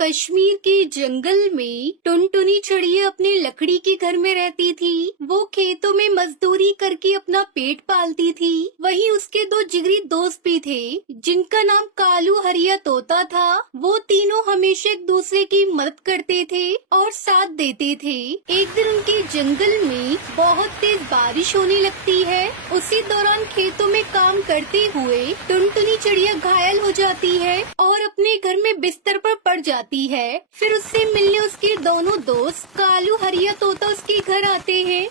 कश्मीर के जंगल में टुनटुनी चिड़िया अपने लकड़ी के घर में रहती थी। वो खेतों में मजदूरी करके अपना पेट पालती थी। वहीं उसके दो जिगरी दोस्त भी थे जिनका नाम कालू हरिया तोता था। वो तीनों हमेशा एक दूसरे की मदद करते थे और साथ देते थे। एक दिन उनके जंगल में बहुत तेज बारिश होने लगती है। उसी दौरान खेतों में काम करते हुए टुनटुनी चिड़िया घायल हो जाती है और अपने घर में बिस्तर पर पड़ जाती है। फिर उससे मिलने उसके दोनों दोस्त कालू हरिया तोता उसके घर आते हैं।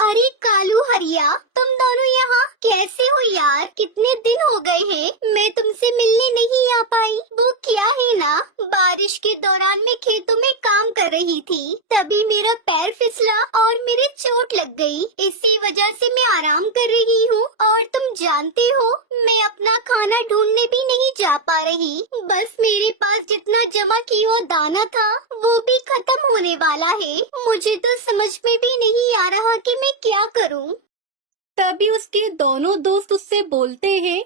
अरे कालू हरिया, तुम दोनों यहाँ कैसे हो यार? कितने दिन हो गए हैं, मैं तुमसे मिलने नहीं आ पाई। वो क्या है ना, बारिश के दौरान मैं खेतों में काम कर रही थी, तभी मेरा पैर फिसला और मेरे चोट लग गई। इसी वजह से मैं आराम कर रही हूँ। और तुम जानते हो, मैं अपना खाना ढूंढने भी नहीं जा पा रही। बस मेरे पास जितना जमा किया हुआ दाना था वो भी खत्म होने वाला है। मुझे तो समझ में भी नहीं आ रहा कि मैं क्या करूं? तभी उसके दोनों दोस्त उससे बोलते हैं,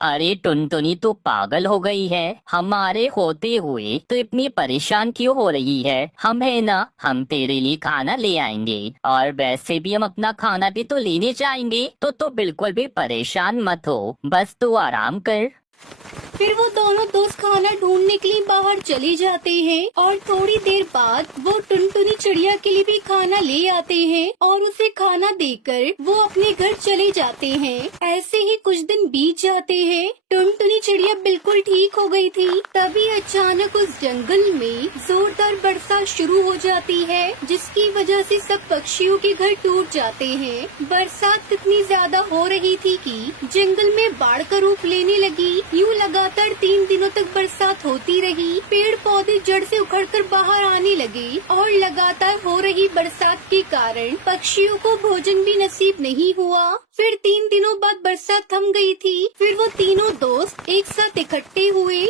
अरे टुनटुनी तू पागल हो गई है। हमारे होते हुए तो इतनी परेशान क्यों हो रही है? हम है ना, हम तेरे लिए खाना ले आएंगे और वैसे भी हम अपना खाना भी तो लेने जाएंगे। तो बिल्कुल भी परेशान मत हो, बस तू आराम कर। फिर वो दोनों दोस्त खाना ढूंढने के लिए बाहर चले जाते हैं और थोड़ी देर बाद वो टुनटुनी चिड़िया के लिए भी खाना ले आते हैं और उसे खाना देकर वो अपने घर चले जाते हैं। ऐसे ही कुछ दिन बीत जाते हैं। टुनटुनी चिड़िया बिल्कुल ठीक हो गई थी। तभी अचानक उस जंगल में जोरदार बरसात शुरू हो जाती है, जिसकी वजह से सब पक्षियों के घर टूट जाते हैं। बरसात इतनी ज्यादा हो रही थी कि जंगल में बाढ़ का रूप लेने लगी। यूं लगातार 3 दिनों तक बरसात होती रही। पेड़ पौधे जड़ से उखड़कर बाहर आने लगे और लगातार हो रही बरसात के कारण पक्षियों को भोजन भी नसीब नहीं हुआ। फिर 3 दिनों बाद बरसात थम गई थी। फिर वो तीनों दोस्त एक साथ इकट्ठे हुए।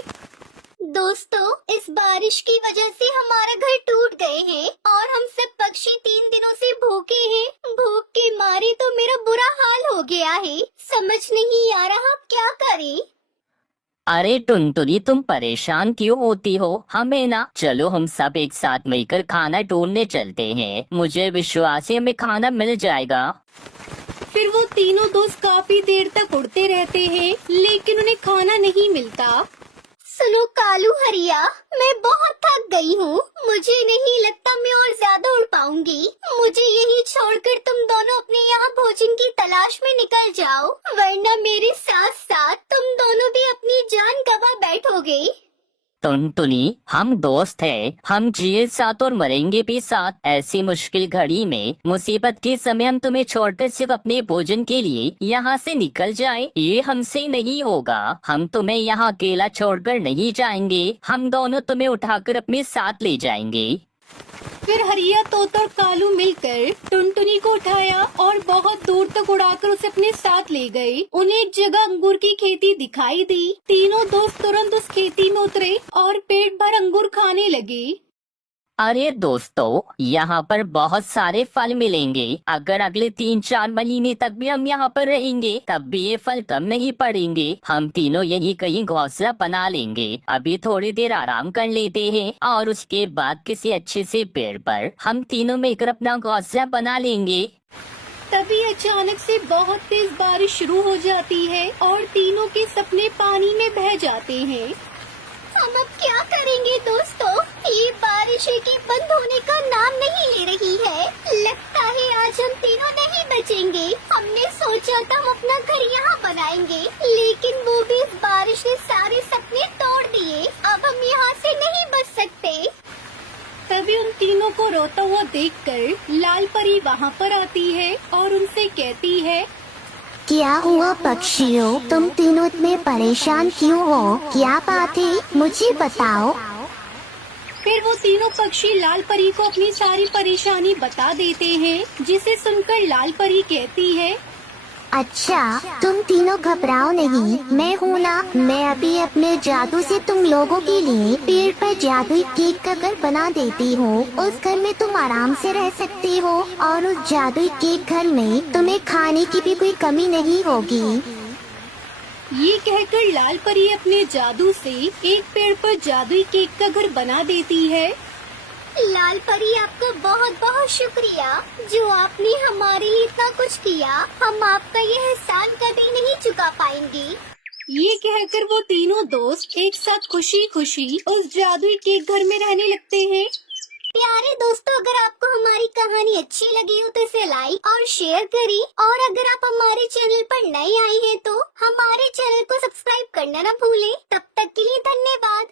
दोस्तों, इस बारिश की वजह से हमारा घर टूट गए हैं और हम सब पक्षी 3 दिनों से भूखे हैं। भूख के मारे तो मेरा बुरा हाल हो गया है। समझ नहीं आ रहा क्या करें। अरे टुनटुनी तुम परेशान क्यों होती हो? हमें ना, चलो हम सब एक साथ मिलकर खाना ढूंढने चलते हैं। मुझे विश्वास है हमें खाना मिल जाएगा। फिर वो तीनों दोस्त काफी देर तक उड़ते रहते हैं, लेकिन उन्हें खाना नहीं मिलता। सुनो कालू हरिया, मैं बहुत थक गई हूँ। मुझे नहीं लगता मैं और ज्यादा उड़ पाऊंगी। मुझे यही छोड़कर तुम दोनों अपने यहाँ भोजन की तलाश में निकल जाओ, वरना मेरे साथ साथ तुम दोनों भी अपनी जान गंवा बैठोगे। टुनटुनी, हम दोस्त हैं, हम जिए साथ और मरेंगे भी साथ। ऐसी मुश्किल घड़ी में, मुसीबत के समय हम तुम्हें छोड़कर सिर्फ अपने भोजन के लिए यहाँ से निकल जाएं, ये हमसे नहीं होगा। हम तुम्हें यहाँ अकेला छोड़कर नहीं जाएंगे। हम दोनों तुम्हें उठाकर अपने साथ ले जाएंगे। फिर हरिया तोता और कालू मिलकर टुनटुनी को उठाया और बहुत दूर तक उड़ाकर उसे अपने साथ ले गए। उन्हें एक जगह अंगूर की खेती दिखाई दी। तीनों दोस्त तुरंत उस खेती में उतरे और पेट भर अंगूर खाने लगे। अरे दोस्तों, यहाँ पर बहुत सारे फल मिलेंगे। अगर अगले 3-4 महीने तक भी हम यहाँ पर रहेंगे तब भी ये फल कम नहीं पड़ेंगे। हम तीनों यही कहीं घोंसला बना लेंगे। अभी थोड़ी देर आराम कर लेते हैं और उसके बाद किसी अच्छे से पेड़ पर हम तीनों मिलकर अपना घोंसला बना लेंगे। तभी अचानक से बहुत तेज बारिश शुरू हो जाती है और तीनों के सपने पानी में बह जाते हैं। हम अब क्या करेंगे दोस्तों? ये बारिश की बंद होने का नाम नहीं ले रही है। लगता है आज हम तीनों नहीं बचेंगे। हमने सोचा था हम अपना घर यहाँ बनाएंगे, लेकिन वो भी इस बारिश ने सारे सपने तोड़ दिए। अब हम यहाँ से नहीं बच सकते। तभी उन तीनों को रोता हुआ देखकर लाल परी वहाँ पर आती है और उनसे कहती है, क्या हुआ पक्षियों, तुम तीनों इतने परेशान क्यों हो? क्या बात है, मुझे बताओ। फिर वो तीनों पक्षी लाल परी को अपनी सारी परेशानी बता देते हैं, जिसे सुनकर लाल परी कहती है, अच्छा, तुम तीनों घबराओ नहीं, मैं हूँ ना। मैं अभी अपने जादू से तुम लोगों के लिए पेड़ पर जादुई केक का घर बना देती हूँ। उस घर में तुम आराम से रह सकती हो और उस जादुई केक घर में तुम्हें खाने की भी कोई कमी नहीं होगी। ये कहकर लाल परी अपने जादू से एक पेड़ पर जादुई केक का घर बना देती है। लाल परी, आपका बहुत बहुत शुक्रिया जो आपने हमारे लिए इतना कुछ किया। हम आपका ये एहसान कभी नहीं चुका पाएंगे। ये कहकर वो तीनों दोस्त एक साथ खुशी खुशी उस जादुई केक घर में रहने लगते हैं। प्यारे दोस्तों, अगर आपको हमारी कहानी अच्छी लगी हो तो इसे लाइक और शेयर करें, और अगर आप हमारे चैनल पर नए आए हैं तो हमारे चैनल को सब्सक्राइब करना न भूलें। तब तक के लिए धन्यवाद।